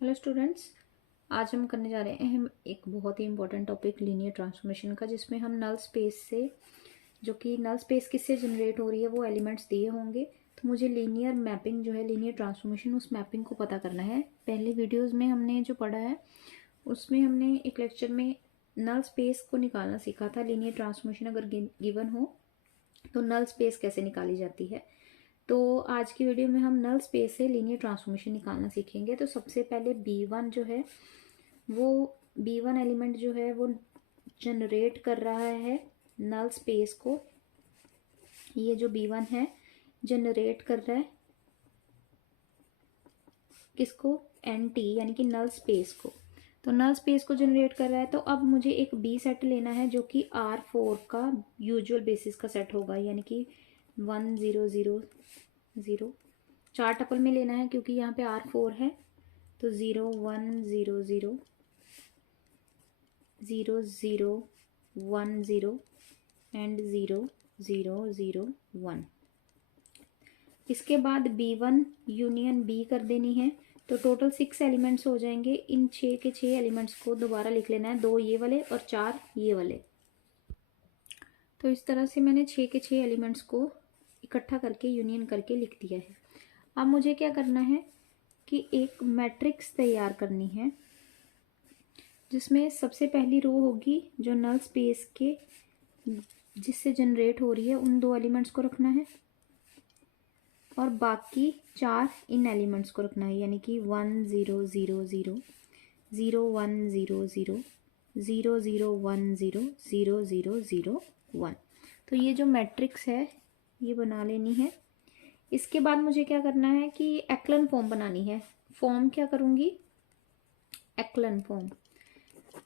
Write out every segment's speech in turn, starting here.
Hello students, आज हम करने जा रहे हैं एक बहुत ही इंपॉर्टेंट टॉपिक लीनियर ट्रांसफॉर्मेशन का, जिसमें हम नल स्पेस से, जो कि नल स्पेस किससे जनरेट हो रही है, वो एलिमेंट्स दिए होंगे। तो मुझे लीनियर मैपिंग जो है, लीनियर ट्रांसफॉर्मेशन, उस मैपिंग को पता करना है। पहले वीडियोस में हमने जो पढ़ा है उसमें हमने एक लेक्चर में नल स्पेस को निकालना सीखा था। लीनियर ट्रांसफॉर्मेशन अगर गिवन हो तो नल स्पेस कैसे निकाली जाती है। तो आज की वीडियो में हम नल स्पेस से लीनियर ट्रांसफॉर्मेशन निकालना सीखेंगे। तो सबसे पहले B1 जो है वो B1 एलिमेंट जो है वो जनरेट कर रहा है नल स्पेस को। ये जो B1 है जनरेट कर रहा है किसको, NT यानी कि नल स्पेस को। तो नल स्पेस को जनरेट कर रहा है। तो अब मुझे एक B सेट लेना है जो कि R4 का यूजुअल बेसिस का सेट होगा, यानी कि 1 0 0 0 चार टपल में लेना है क्योंकि यहाँ पे R4 है। तो 0 1 0 0 0 0 1 0 एंड 0 0 0 1। इसके बाद B1 यूनियन B कर देनी है। तो टोटल 6 एलिमेंट्स हो जाएंगे। इन 6 के 6 एलिमेंट्स को दोबारा लिख लेना है, 2 ये वाले और 4 ये वाले। तो इस तरह से मैंने 6 के 6 एलिमेंट्स को इकट्ठा करके यूनियन करके लिख दिया है। अब मुझे क्या करना है कि एक मैट्रिक्स तैयार करनी है, जिसमें सबसे पहली रो होगी जो नल स्पेस के जिससे जनरेट हो रही है, उन 2 एलिमेंट्स को रखना है और बाकी 4 इन एलिमेंट्स को रखना है, यानी कि 1 0 0 0 0 1 0 0 0 0 1 0 0 0 0 1। तो ये जो मैट्रिक्स है ये बना लेनी है। इसके बाद मुझे क्या करना है कि एक्लन फॉर्म बनानी है। फॉर्म क्या करूँगी, एक्लन फॉर्म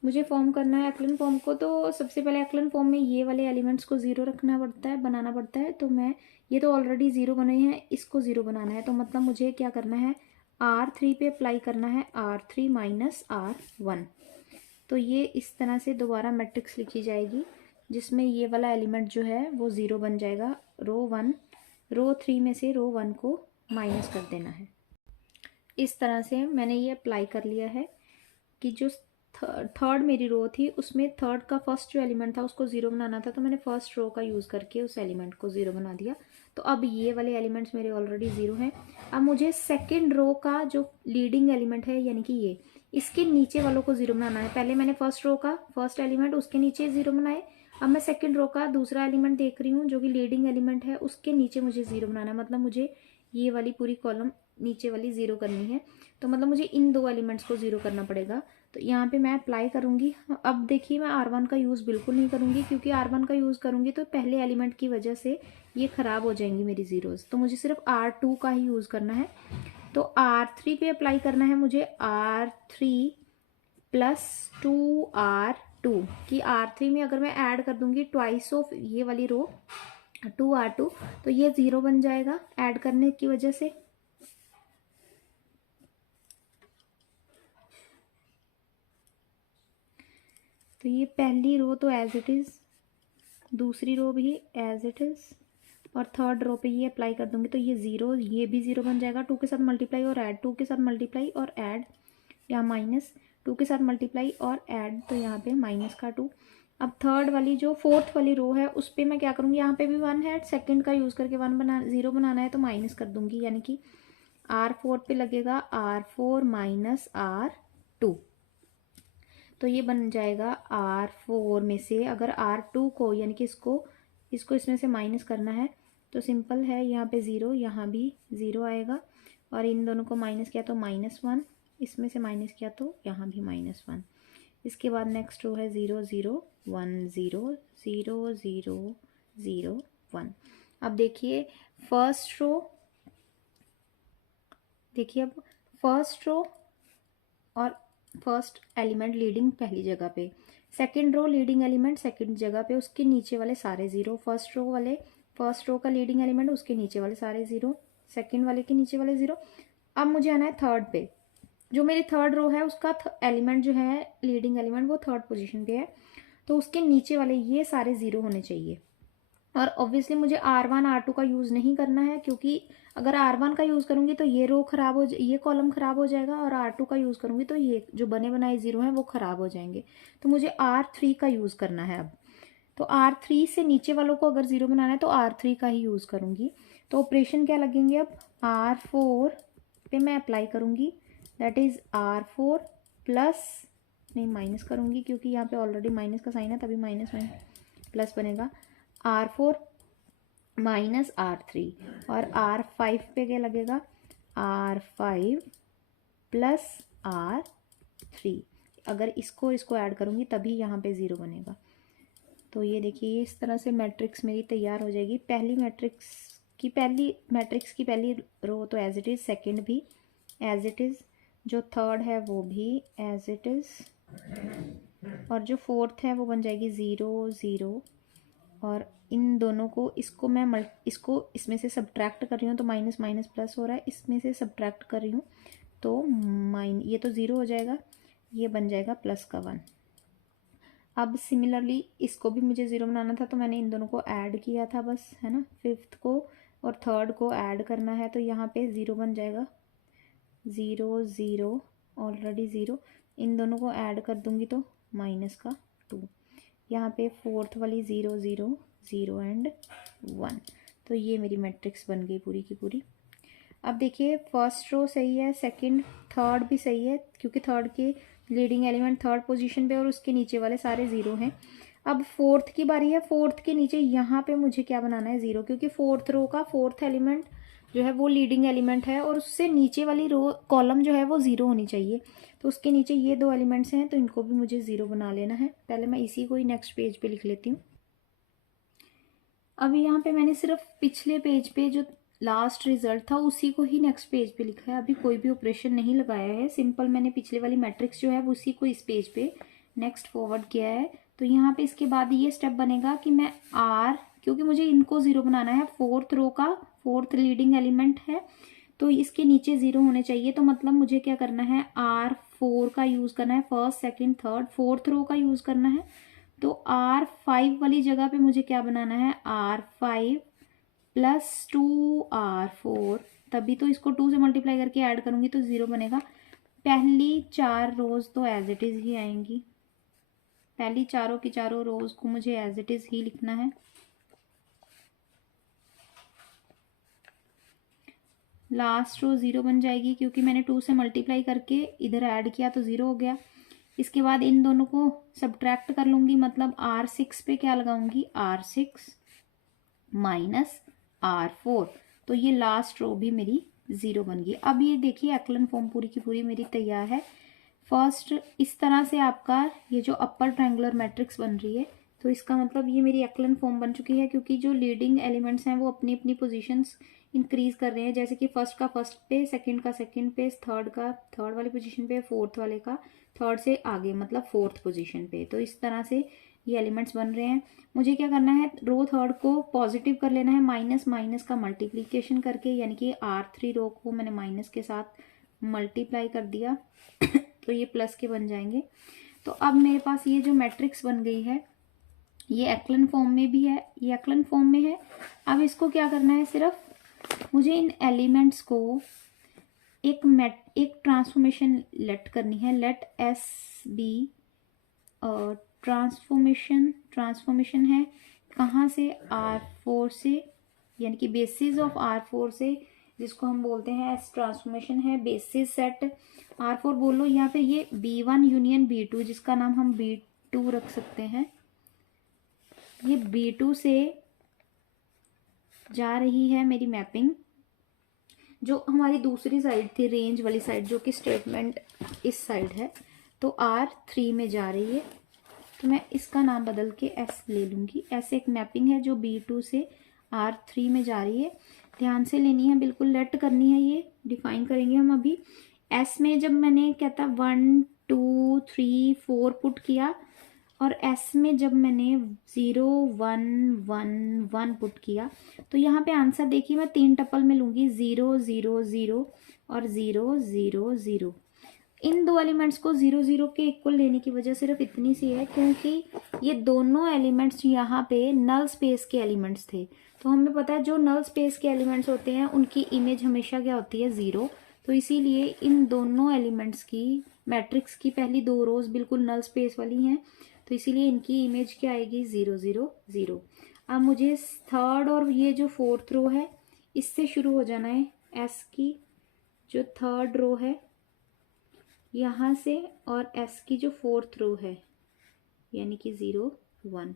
मुझे फॉर्म करना है। एक्लन फॉर्म को तो सबसे पहले एक्लन फॉर्म में ये वाले एलिमेंट्स को 0 रखना पड़ता है, बनाना पड़ता है। तो मैं ये तो ऑलरेडी 0 बने हैं, इसको 0 बनाना है। तो मतलब मुझे क्या करना है, R3 पे अप्लाई करना है R3 माइनस R1। तो ये इस तरह से दोबारा मैट्रिक्स लिखी जाएगी, जिसमें ये वाला एलिमेंट जो है वो 0 बन जाएगा। रो 3 में से रो 1 को माइनस कर देना है। इस तरह से मैंने ये अप्लाई कर लिया है कि जो थर्ड मेरी रो थी उसमें थर्ड का फर्स्ट जो एलिमेंट था उसको 0 बनाना था। तो मैंने फर्स्ट रो का यूज़ करके उस एलिमेंट को 0 बना दिया। तो अब ये वाले एलिमेंट्स मेरे ऑलरेडी 0 हैं। अब मुझे सेकेंड रो का जो लीडिंग एलिमेंट है, यानी कि ये, इसके नीचे वालों को 0 बनाना है। पहले मैंने फर्स्ट रो का फर्स्ट एलिमेंट उसके नीचे 0 बनाए। अब मैं सेकेंड रो का दूसरा एलिमेंट देख रही हूँ जो कि लीडिंग एलिमेंट है, उसके नीचे मुझे 0 बनाना है। मतलब मुझे ये वाली पूरी कॉलम नीचे वाली 0 करनी है। तो मतलब मुझे इन 2 एलिमेंट्स को 0 करना पड़ेगा। तो यहाँ पे मैं अप्लाई करूँगी। अब देखिए, मैं R1 का यूज़ बिल्कुल नहीं करूँगी, क्योंकि R1 का यूज़ करूँगी तो पहले एलिमेंट की वजह से ये ख़राब हो जाएंगी मेरी ज़ीरोज़। तो मुझे सिर्फ R2 का ही यूज़ करना है। तो R3 पे अप्लाई करना है मुझे R3 प्लस 2R2, कि R3 में अगर मैं ऐड कर दूँगी ट्वाइस ऑफ ये वाली रो 2R2, तो ये 0 बन जाएगा ऐड करने की वजह से। तो ये पहली रो तो एज इट इज़, दूसरी रो भी एज इट इज़, और थर्ड रो पे ये अप्लाई कर दूंगी। तो ये 0, ये भी 0 बन जाएगा। 2 के साथ मल्टीप्लाई और ऐड, 2 के साथ मल्टीप्लाई और ऐड, यहाँ माइनस, 2 के साथ मल्टीप्लाई और ऐड, तो यहाँ पे माइनस का 2। अब थर्ड वाली जो फोर्थ वाली रो है उस पर मैं क्या करूँगी, यहाँ पे भी 1 है, सेकेंड का यूज़ करके 0 बनाना है, तो माइनस कर दूंगी, यानी कि R4 पे लगेगा R4 माइनस R2। तो ये बन जाएगा R4 में से, अगर R2 को, यानी कि इसको इसमें से माइनस करना है तो सिंपल है, यहाँ पे 0, यहाँ भी 0 आएगा, और इन दोनों को माइनस किया तो -1, इसमें से माइनस किया तो यहाँ भी -1। इसके बाद नेक्स्ट रो है 0 0 1 0 0 0 0 1। अब देखिए फर्स्ट रो, देखिए अब फर्स्ट रो और फर्स्ट एलिमेंट लीडिंग पहली जगह पे, second row leading element second जगह पे, उसके नीचे वाले सारे 0, फर्स्ट रो का लीडिंग एलिमेंट उसके नीचे वाले सारे 0, सेकंड वाले के नीचे वाले 0। अब मुझे आना है थर्ड पे। जो मेरी थर्ड रो है उसका एलिमेंट जो है लीडिंग एलिमेंट वो थर्ड पोजीशन पे है, तो उसके नीचे वाले ये सारे 0 होने चाहिए। और ऑब्वियसली मुझे R1 R2 का यूज़ नहीं करना है, क्योंकि अगर R1 का यूज़ करूँगी तो ये रो खराब हो ये कॉलम खराब हो जाएगा, और R2 का यूज़ करूँगी तो ये जो बने बनाए जीरो हैं वो खराब हो जाएंगे। तो मुझे R3 का यूज़ करना है अब। तो R3 से नीचे वालों को अगर ज़ीरो बनाना है तो R3 का ही यूज़ करूँगी। तो ऑपरेशन क्या लगेंगे अब, R4 पे मैं अप्लाई करूँगी, दैट इज़ R4 प्लस, नहीं माइनस करूँगी क्योंकि यहाँ पे ऑलरेडी माइनस का साइन है, तभी माइनस प्लस बनेगा, R4 माइनस R3, और R5 पे क्या लगेगा, R5 प्लस R3। अगर इसको ऐड करूँगी तभी यहाँ पे ज़ीरो बनेगा। तो ये देखिए इस तरह से मैट्रिक्स मेरी तैयार हो जाएगी। पहली मैट्रिक्स की पहली रो तो एज इट इज़, सेकंड भी एज इट इज़, जो थर्ड है वो भी एज इट इज़, और जो फोर्थ है वो बन जाएगी 0 0। और इन दोनों को, इसको मैं इसमें से सब्ट्रैक्ट कर रही हूँ तो माइनस माइनस प्लस हो रहा है, इसमें से सब्ट्रैक्ट कर रही हूँ तो ये तो 0 हो जाएगा, ये बन जाएगा प्लस का 1। अब सिमिलरली इसको भी मुझे 0 बनाना था तो मैंने इन दोनों को ऐड किया था बस, है ना, फिफ्थ को और थर्ड को ऐड करना है, तो यहाँ पे 0 बन जाएगा, 0 0 ऑलरेडी 0, इन दोनों को ऐड कर दूंगी तो माइनस का 2, यहाँ पे फोर्थ वाली 0 0 0 एंड 1। तो ये मेरी मैट्रिक्स बन गई पूरी की पूरी। अब देखिए फर्स्ट रो सही है, सेकंड थर्ड भी सही है, क्योंकि थर्ड के लीडिंग एलिमेंट थर्ड पोजीशन पे और उसके नीचे वाले सारे 0 हैं। अब फोर्थ की बारी है, फोर्थ के नीचे यहाँ पे मुझे क्या बनाना है, 0, क्योंकि फोर्थ रो का फोर्थ एलिमेंट जो है वो लीडिंग एलिमेंट है, और उससे नीचे वाली रो कॉलम जो है वो 0 होनी चाहिए। तो उसके नीचे ये दो एलिमेंट्स हैं तो इनको भी मुझे 0 बना लेना है। पहले मैं इसी को ही नेक्स्ट पेज पे लिख लेती हूँ। अभी यहाँ पे मैंने सिर्फ पिछले पेज पे जो लास्ट रिजल्ट था उसी को ही नेक्स्ट पेज पे लिखा है, अभी कोई भी ऑपरेशन नहीं लगाया है, सिंपल मैंने पिछले वाली मैट्रिक्स जो है वो उसी को इस पेज पे नेक्स्ट फॉरवर्ड किया है। तो यहाँ पे इसके बाद ये स्टेप बनेगा कि मैं क्योंकि मुझे इनको 0 बनाना है, फोर्थ रो का फोर्थ लीडिंग एलिमेंट है तो इसके नीचे 0 होने चाहिए, तो मतलब मुझे क्या करना है, R4 का यूज करना है, first second third fourth row का यूज करना है। तो R5 वाली जगह पे मुझे क्या बनाना है, R5 प्लस 2R4, तभी तो इसको 2 से मल्टीप्लाई करके ऐड करूंगी तो 0 बनेगा। पहली 4 रोज तो एज इट इज ही आएंगी, पहली चारों की चारों रोज को मुझे एज इट इज ही लिखना है। लास्ट रो 0 बन जाएगी क्योंकि मैंने 2 से मल्टीप्लाई करके इधर ऐड किया तो 0 हो गया। इसके बाद इन दोनों को सब्ट्रैक्ट कर लूंगी, मतलब R6 पे क्या लगाऊंगी, R6 माइनस R4, तो ये लास्ट रो भी मेरी 0 बन गई। अब ये देखिए एक्लन फॉर्म पूरी की पूरी मेरी तैयार है। फर्स्ट इस तरह से आपका ये जो अपर ट्रायंगुलर मैट्रिक्स बन रही है, तो इसका मतलब ये मेरी एक्लन फॉर्म बन चुकी है, क्योंकि जो लीडिंग एलिमेंट्स हैं वो अपनी अपनी पोजीशंस इंक्रीज कर रहे हैं, जैसे कि फर्स्ट का फर्स्ट पे, सेकंड का सेकंड पे, थर्ड का थर्ड वाली पोजीशन पे, फोर्थ वाले का थर्ड से आगे मतलब फोर्थ पोजीशन पे। तो इस तरह से ये एलिमेंट्स बन रहे हैं। मुझे क्या करना है, रो थर्ड को पॉजिटिव कर लेना है, माइनस माइनस का मल्टीप्लीकेशन करके, यानी कि R3 रो को मैंने माइनस के साथ मल्टीप्लाई कर दिया तो ये प्लस के बन जाएंगे। तो अब मेरे पास ये जो मैट्रिक्स बन गई है ये एक्लन फॉर्म में भी है, ये एक्लन फॉर्म में है। अब इसको क्या करना है, सिर्फ मुझे इन एलिमेंट्स को एक ट्रांसफॉर्मेशन लेट करनी है, लेट एस बी ट्रांसफॉर्मेशन है कहाँ से, R4 से, यानी कि बेसिस ऑफ R4 से, जिसको हम बोलते हैं एस ट्रांसफॉर्मेशन है बेसिस सेट R4 बोलो, या फिर ये B1 यूनियन B2 जिसका नाम हम B2 रख सकते हैं। ये B2 से जा रही है मेरी मैपिंग, जो हमारी दूसरी साइड थी रेंज वाली साइड, जो कि स्टेटमेंट इस साइड है, तो R3 में जा रही है, तो मैं इसका नाम बदल के S ले लूँगी। S एक मैपिंग है जो B2 से R3 में जा रही है, ध्यान से लेनी है, बिल्कुल लेट करनी है, ये डिफाइन करेंगे हम अभी। S में जब मैंने क्या था 1 2 3 4 पुट किया, और S में जब मैंने 0 1 1 1 पुट किया, तो यहाँ पे आंसर देखिए मैं 3 टपल में लूँगी, 0 0 0 और 0 0 0। इन दो एलिमेंट्स को 0 0 के इक्वल लेने की वजह सिर्फ इतनी सी है क्योंकि ये दोनों एलिमेंट्स यहाँ पे नल स्पेस के एलिमेंट्स थे। तो हमें पता है जो नल स्पेस के एलिमेंट्स होते हैं उनकी इमेज हमेशा क्या होती है, 0। तो इसीलिए इन दोनों एलिमेंट्स की मैट्रिक्स की पहली दो रोज बिल्कुल नल स्पेस वाली हैं, तो इसीलिए इनकी इमेज क्या आएगी, 0 0 0। अब मुझे थर्ड और ये जो फोर्थ रो है इससे शुरू हो जाना है। एस की जो थर्ड रो है यहाँ से, और एस की जो फोर्थ रो है यानी कि 0 1,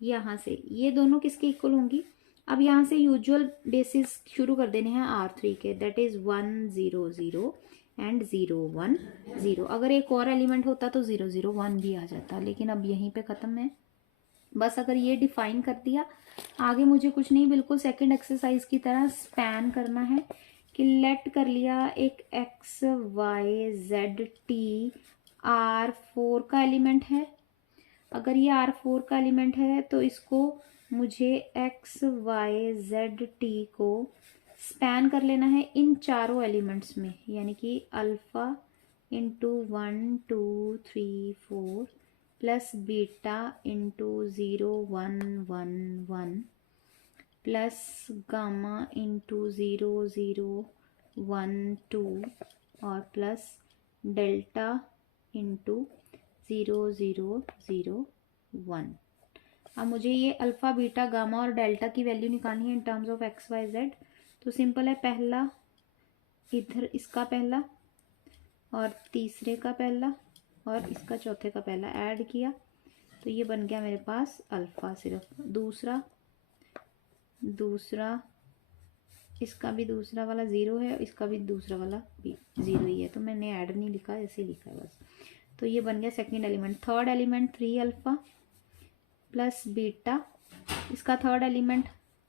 यहाँ से ये दोनों किसके इक्वल होंगी। अब यहाँ से यूजुअल बेसिस शुरू कर देने हैं R3 के, दैट इज 1 0 0 एंड 0 1 0। अगर एक और एलिमेंट होता तो 0 0 1 भी आ जाता, लेकिन अब यहीं पे ख़त्म है। बस अगर ये डिफाइन कर दिया, आगे मुझे कुछ नहीं, बिल्कुल सेकंड एक्सरसाइज की तरह स्पैन करना है कि लेट कर लिया एक x y z T R4 का एलिमेंट है। अगर ये R4 का एलिमेंट है तो इसको मुझे एक्स वाई जेड टी को स्पैन कर लेना है इन चारों एलिमेंट्स में, यानी कि alpha into 1 2 3 4 plus beta into 0 1 1 1 plus gamma into 0 0 1 2 और प्लस डेल्टा इंटू 0 0 0 1। अब मुझे ये अल्फ़ा बीटा गामा और डेल्टा की वैल्यू निकालनी है in terms of x y z. तो सिंपल है, पहला इधर इसका पहला और तीसरे का पहला और इसका चौथे का पहला ऐड किया तो ये बन गया मेरे पास अल्फ़ा सिर्फ। दूसरा इसका भी दूसरा वाला 0 है, इसका भी दूसरा वाला भी 0 ही है, तो मैंने ऐड नहीं लिखा, ऐसे लिखा है बस। तो ये बन गया second element. Third element 3 alpha plus beta, इसका थर्ड एलिमेंट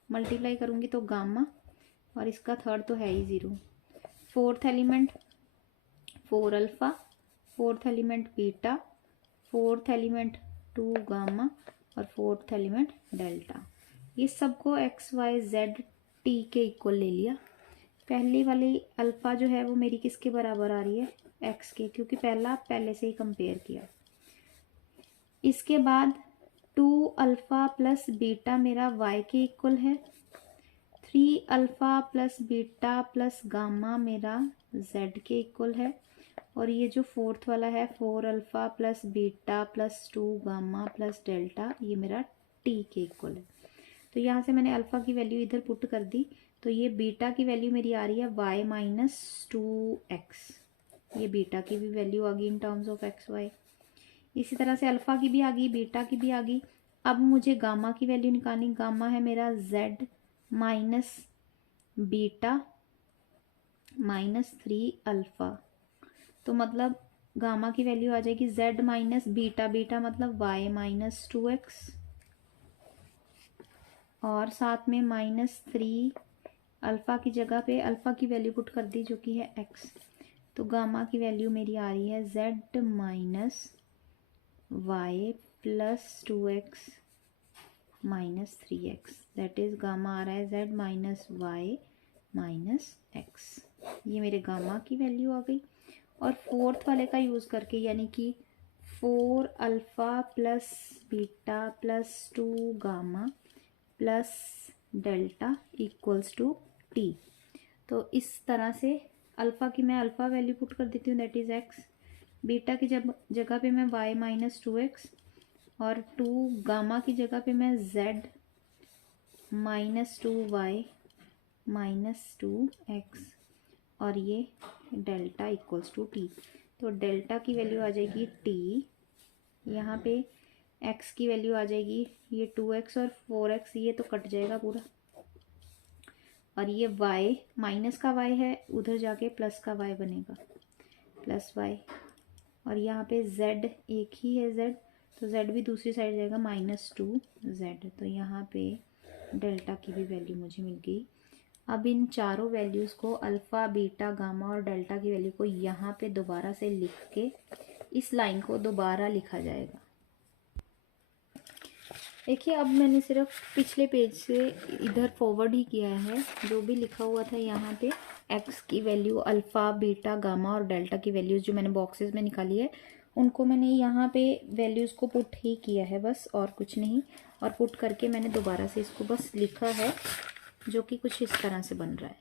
मल्टीप्लाई करूँगी तो गामा, और इसका थर्ड तो है ही 0। Fourth element 4 alpha, fourth element beta, fourth element 2 gamma और फोर्थ एलिमेंट डेल्टा। ये सबको एक्स वाई जेड टी के इक्वल ले लिया। पहली वाली अल्फ़ा जो है वो मेरी किसके बराबर आ रही है, एक्स के, क्योंकि पहले से ही कंपेयर किया। इसके बाद 2 अल्फ़ा प्लस बीटा मेरा वाई के इक्वल है। 3 alpha plus beta plus gamma मेरा जेड के इक्वल है। और ये जो फोर्थ वाला है 4 alpha plus beta plus 2 gamma plus delta, ये मेरा टी के इक्वल है। तो यहाँ से मैंने अल्फ़ा की वैल्यू इधर पुट कर दी, तो ये बीटा की वैल्यू मेरी आ रही है y माइनस 2x। ये बीटा की भी वैल्यू आ गई in terms of x y. इसी तरह से अल्फ़ा की भी आ गई, बीटा की भी आ गई। अब मुझे गामा की वैल्यू निकालनी। गामा है मेरा z minus beta minus 3 alpha, तो मतलब गामा की वैल्यू आ जाएगी z माइनस बीटा, बीटा मतलब y माइनस 2x, और साथ में माइनस 3 अल्फ़ा की जगह पे अल्फ़ा की वैल्यू पुट कर दी जो कि है x। तो गामा की वैल्यू मेरी आ रही है z minus y plus 2x minus 3x, that is gamma आ रहा है z minus y minus x। ये मेरे गामा की वैल्यू आ गई। और फोर्थ वाले का यूज़ करके, यानी कि 4 alpha plus beta plus 2 gamma plus delta equals to T. तो इस तरह से अल्फ़ा की मैं अल्फ़ा वैल्यू पुट कर देती हूँ, दैट इज़ एक्स। बीटा की जगह पे मैं y माइनस 2x, और 2 गामा की जगह पे मैं z minus 2y minus 2x, और ये डेल्टा इक्वल्स टू टी। तो डेल्टा की वैल्यू आ जाएगी टी, यहाँ पे x की वैल्यू आ जाएगी ये 2x और 4x, ये तो कट जाएगा पूरा, और ये y माइनस का y है, उधर जाके प्लस का y बनेगा, प्लस y, और यहाँ पे z एक ही है z, तो z भी दूसरी साइड जाएगा माइनस 2z। तो यहाँ पे डेल्टा की भी वैल्यू मुझे मिल गई। अब इन चारों वैल्यूज़ को, अल्फ़ा बीटा गामा और डेल्टा की वैल्यू को यहाँ पे दोबारा से लिख के इस लाइन को दोबारा लिखा जाएगा। देखिए अब मैंने सिर्फ पिछले पेज से इधर फॉरवर्ड ही किया है, जो भी लिखा हुआ था यहाँ पे एक्स की वैल्यू, अल्फ़ा बीटा गामा और डेल्टा की वैल्यूज़ जो मैंने बॉक्सेस में निकाली है उनको मैंने यहाँ पे वैल्यूज़ को पुट ही किया है बस, और कुछ नहीं। और पुट करके मैंने दोबारा से इसको बस लिखा है, जो कि कुछ इस तरह से बन रहा है।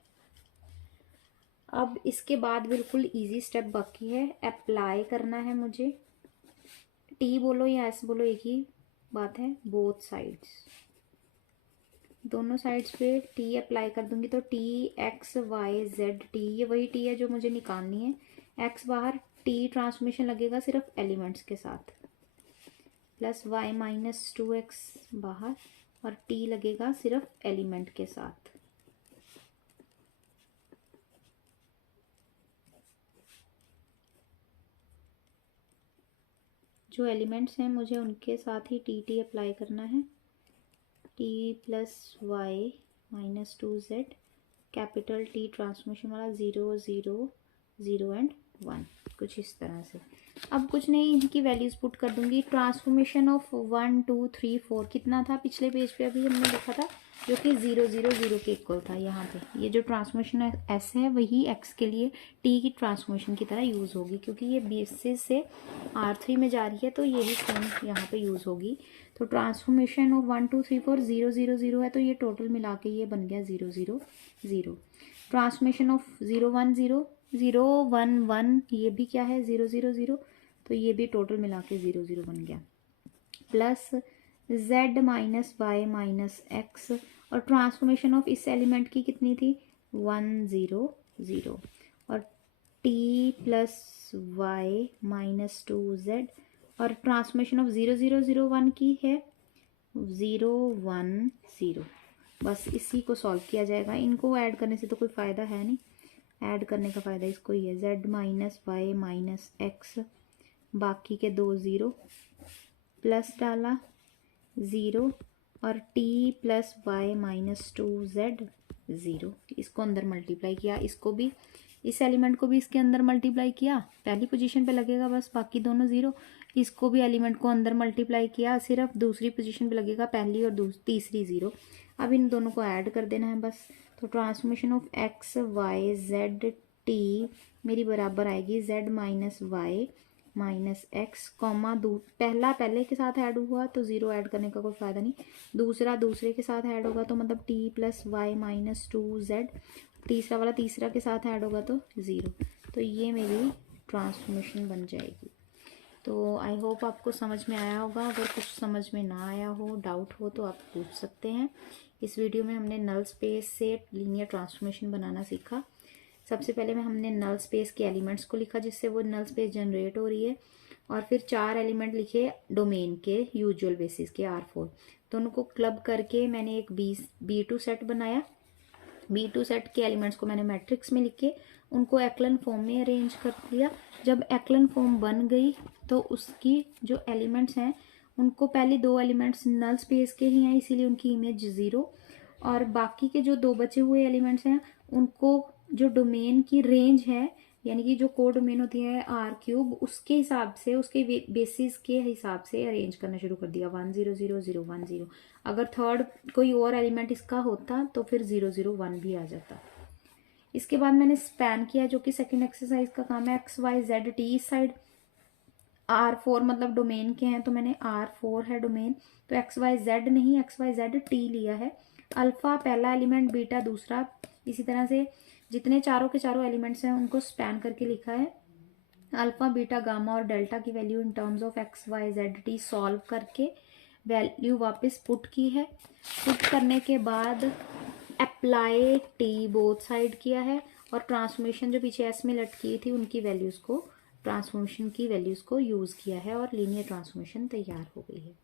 अब इसके बाद बिल्कुल इजी स्टेप बाकी है, अप्लाई करना है मुझे। टी बोलो या एस बोलो, एक ही बात है। बोथ साइड्स, दोनों साइड्स पे टी अप्लाई कर दूंगी तो T x y z T, ये वही टी है जो मुझे निकालनी है। एक्स बाहर, टी ट्रांसफॉर्मेशन लगेगा सिर्फ एलिमेंट्स के साथ, प्लस वाई माइनस 2x बाहर, और टी लगेगा सिर्फ एलिमेंट के साथ। जो एलिमेंट्स हैं मुझे उनके साथ ही टी अप्लाई करना है। T plus y minus 2z, capital T transformation वाला 0 0 0 एंड 1, कुछ इस तरह से। अब कुछ नहीं, इनकी वैल्यूज पुट कर दूंगी। ट्रांसफॉर्मेशन ऑफ 1 2 3 4 कितना था पिछले पेज पे अभी हमने लिखा था, जो कि 0 0 0 के इक्वल था। यहाँ पे ये जो ट्रांसफॉर्मेशन एस है वही एक्स के लिए टी की ट्रांसफॉर्मेशन की तरह यूज़ होगी, क्योंकि ये बेसिस से R3 में जा रही है तो यही सेम यहाँ पे यूज़ होगी। तो ट्रांसफॉर्मेशन ऑफ 1 2 3 4 0 0 0 है, तो ये टोटल मिला के ये बन गया 0 0 0। ट्रांसफॉर्मेशन ऑफ 0 1 0 0 1 1, ये भी क्या है 0 0 0, तो ये भी टोटल मिला के 0 0 बन गया। Plus z minus y minus x, और ट्रांसफॉर्मेशन ऑफ इस एलिमेंट की कितनी थी 1 0 0, और t plus y minus 2z, और ट्रांसफॉर्मेशन ऑफ 0 0 0 1 की है 0 1 0। बस इसी को सॉल्व किया जाएगा, इनको ऐड करने से तो कोई फ़ायदा है नहीं, ऐड करने का फ़ायदा इसको ही है। z minus y minus x, बाकी के 2 0, प्लस डाला 0, और t plus y minus 2z 0, इसको अंदर मल्टीप्लाई किया, इसको भी, इस एलिमेंट को भी इसके अंदर मल्टीप्लाई किया, पहली पोजीशन पे लगेगा बस, बाकी दोनों 0। इसको भी एलिमेंट को अंदर मल्टीप्लाई किया, सिर्फ दूसरी पोजीशन पे लगेगा, पहली और तीसरी 0। अब इन दोनों को ऐड कर देना है बस। तो transformation of x y z T मेरी बराबर आएगी z minus y minus x, comma पहला पहले के साथ ऐड हुआ तो 0 ऐड करने का कोई फ़ायदा नहीं, दूसरा दूसरे के साथ ऐड होगा तो मतलब t plus y minus 2z, तीसरा वाला तीसरा के साथ ऐड होगा तो 0। तो ये मेरी ट्रांसफॉर्मेशन बन जाएगी। तो आई होप आपको समझ में आया होगा। अगर कुछ समझ में ना आया हो, डाउट हो, तो आप पूछ सकते हैं। इस वीडियो में हमने नल स्पेस से लीनियर ट्रांसफॉर्मेशन बनाना सीखा। सबसे पहले में हमने नल स्पेस के एलिमेंट्स को लिखा जिससे वो नल स्पेस जनरेट हो रही है, और फिर 4 एलिमेंट लिखे डोमेन के यूजुअल बेसिस के R4, दोनों को क्लब करके मैंने एक B2 सेट बनाया। B2 सेट के एलिमेंट्स को मैंने मैट्रिक्स में लिख के उनको एक्लन फॉर्म में अरेंज कर दिया। जब एक्लन फॉर्म बन गई तो उसकी जो एलिमेंट्स हैं उनको पहले 2 एलिमेंट्स नल स्पेस के ही हैं, इसीलिए उनकी इमेज 0, और बाकी के जो 2 बचे हुए एलिमेंट्स हैं उनको जो डोमेन की रेंज है, यानी कि जो को डोमेन होती है R3, उसके हिसाब से, उसके बेसिस के हिसाब से अरेंज करना शुरू कर दिया 1 0 0 0 1 0। अगर थर्ड कोई और एलिमेंट इसका होता तो फिर 0 0 1 भी आ जाता। इसके बाद मैंने स्पैन किया, जो कि सेकेंड एक्सरसाइज का काम है। एक्स वाई जेड टी इस साइड R4 मतलब डोमेन के हैं, तो मैंने R4 है डोमेन, तो एक्स वाई जेड नहीं, एक्स वाई जेड टी लिया है। अल्फा पहला एलिमेंट, बीटा दूसरा, इसी तरह से जितने चारों के चारों एलिमेंट्स हैं उनको स्पैन करके लिखा है। अल्फा बीटा गामा और डेल्टा की value in terms of x y z T solve करके वैल्यू वापस पुट की है। पुट करने के बाद अप्लाई टी बोथ साइड किया है, और ट्रांसफॉर्मेशन जो पीछे एस में लटकी थी उनकी वैल्यूज़ को, ट्रांसफॉर्मेशन की वैल्यूज़ को यूज़ किया है, और लीनियर ट्रांसफॉर्मेशन तैयार हो गई है।